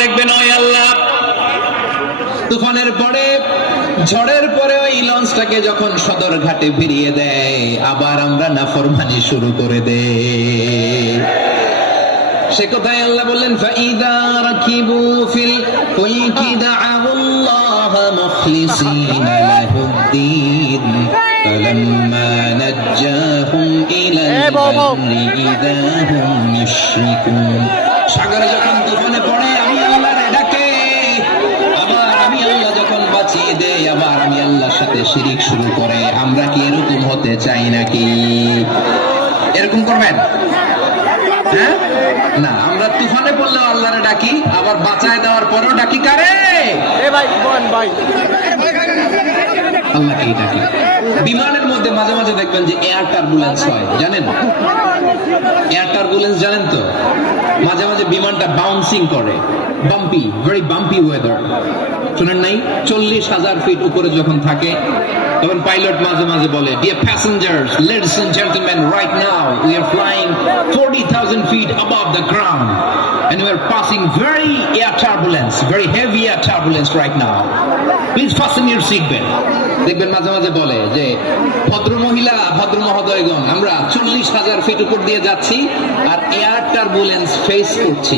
দেখবেন ওই আল্লাহ তুফানের পরে ঝড়ের পরে ওই লঞ্চটাকে যখন সদর ঘাটে ফিরিয়ে দেয় আবার আমরা নাফরমানি শুরু করে দেই সে কথায় আল্লাহ বললেন ফাইদা রাকিবু ফিল ফুলকি দাআউল্লাহ মুখলিসিনা লাহুদ্দিন فلما نجاهم إلى البر إذا هم يشركون আমি আল্লাহর সাথে শিরিক শুরু করে আমরা কি এরকম হতে চাই নাকি? এরকম করবেন? হ্যাঁ? না আমরা তুফানে পড়লেও আল্লাহরে ডাকি আবার বাঁচায় দেওয়ার পরেও ডাকি কারে? আল্লাহকেই ডাকি। বিমানের মধ্যে মাঝে মাঝে দেখবেন যে এয়ার টার্বুলেন্স হয় জানেন? এয়ার টার্বুলেন্স জানেন তো? মাঝে মাঝে বিমানটা বাউন্সিং করে বাম্পি ভেরি বাম্পি ওয়েদার শুনেন নাই? চল্লিশ হাজার ফিট উপরে যখন থাকে, তখন পাইলট মাঝে মাঝে বলে dear passengers ladies and gentleman right now we are flying 40000 feet above the ground and we are passing very air turbulence, very heavy air turbulence right now. Please fasten your seat দেখবেন মাঝে মাঝে বলে যে, ভদ্র মহিলা, ভদ্র মহোদয়গণ, আমরা চল্লিশ হাজার ফিট উপর দিয়ে যাচ্ছি আর এয়ার টার্বুলেন্স ফেস করছি।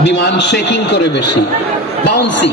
বিমান শেকিং করে বেশি বাউন্সিং